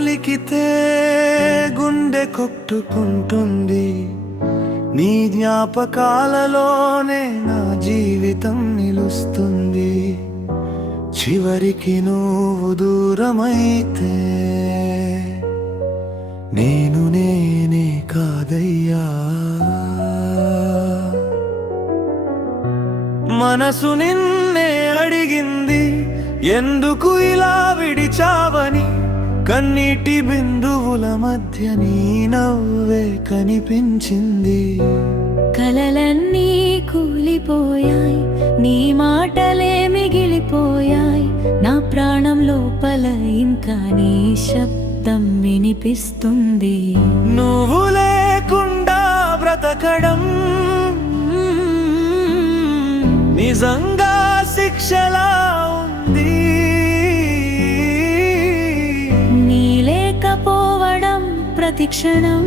పలికితే గుండె కొట్టుకుంటుంది. నీ జ్ఞాపకాలలోనే నా జీవితం నిలుస్తుంది. చివరికి నువ్వు దూరమైతే నేను నేనే కాదయ్యా. మనసు నిన్నే అడిగింది, ఎందుకు ఇలా విడిచావని. కన్నీటి బిందువుల మధ్య నీ నవ్వే కనిపించింది. కలలన్నీ కూలిపోయాయి, నీ మాటలే మిగిలిపోయాయి. నా ప్రాణం లోపల ఇంకా నీ శబ్దం వినిపిస్తుంది. నువ్వు లేకుండా బ్రతకడం నిజంగా శిక్షలా ఉంది. నీ లేకపోవడం ప్రతి క్షణం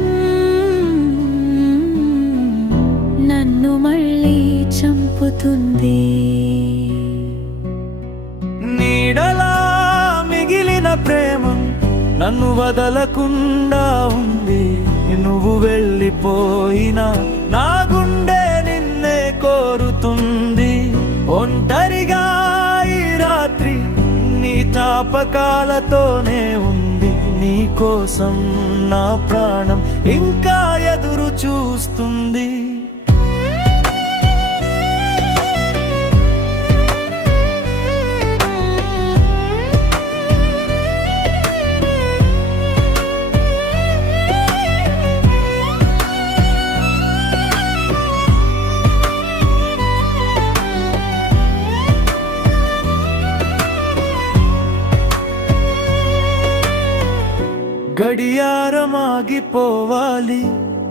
నన్ను మళ్ళీ చంపుతుంది. నీడలా మిగిలిన ప్రేమ నన్ను వదలకుండా ఉంది. నువ్వు వెళ్ళిపోయినా నా గుండె నిన్నే కోరుతుంది. ఒంటరిగా ఈ రాత్రి నీ తాపకాలతోనే ఉంది. నీ కోసం నా ప్రాణం ఇంకా ఎదురు చూస్తుంది. గడియారమాగిపోవాలి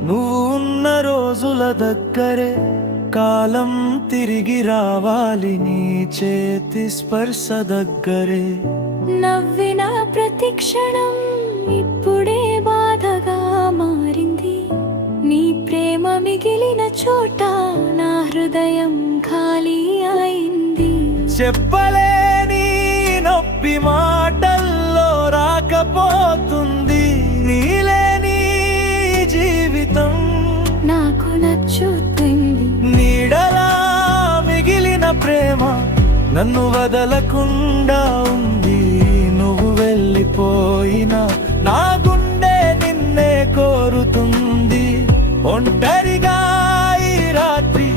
నువ్వు ఉన్న రోజుల దగ్గరే. కాలం తిరిగి రావాలి నీ చేతి స్పర్శ దగ్గరే. నవ్విన ప్రతి క్షణం ఇప్పుడే బాధగా మారింది. నీ ప్రేమ మిగిలిన చోట నా హృదయం ఖాళీ అయింది. చెప్పలేని నొప్పి మాటల్లో రాకపోతుంది. నీలేని జీవితం నాకు నచ్చుతుంది. నీడలా మిగిలిన ప్రేమ నన్ను వదలకుండా ఉంది. నువ్వు వెళ్ళిపోయినా నా గుండె నిన్నే కోరుతుంది. ఒంటరిగా ఈ రాత్రి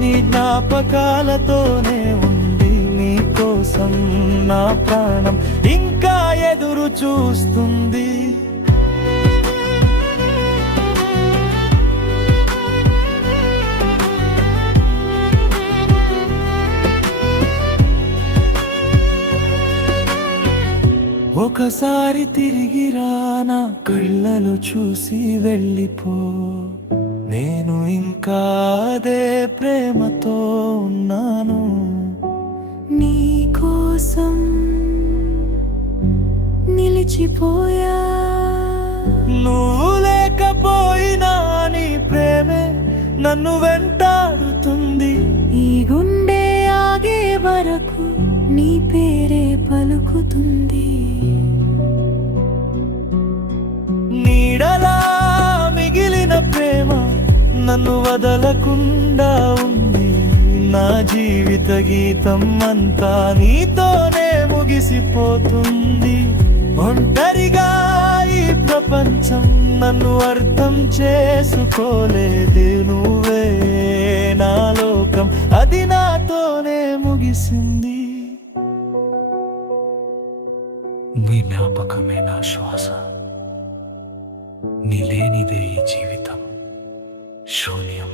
నీ జ్ఞాపకాలతోనే ఉంది. నీ కోసం నా ప్రాణం ఇంకా ఎదురు చూస్తుంది. ఒకసారి తిరిగి రానా కళ్ళలో చూసి వెళ్ళిపో. నేను ఇంకా అదే ప్రేమతో ఉన్నాను. నీ కోసం నిలిచిపోయా. నువ్వు లేకపోయినా నీ ప్రేమే నన్ను వెంటాడుతుంది. ఈ గుండె ఆగే వరకు నీ పేరే పలుకుతుంది. నీడలా మిగిలిన ప్రేమ నన్ను వదలకుండా ఉంది. నా జీవిత గీతం అంతా నీతోనే ముగిసిపోతుంది. ఒంటరిగా ఈ ప్రపంచం నన్ను అర్థం చేసుకోలేదు. నువ్వే నా లోకం, అది నాతోనే ముగిసింది. నీ జ్ఞాపకమే నా శ్వాస, నీ లేనిదే ఈ జీవితం శూన్యం.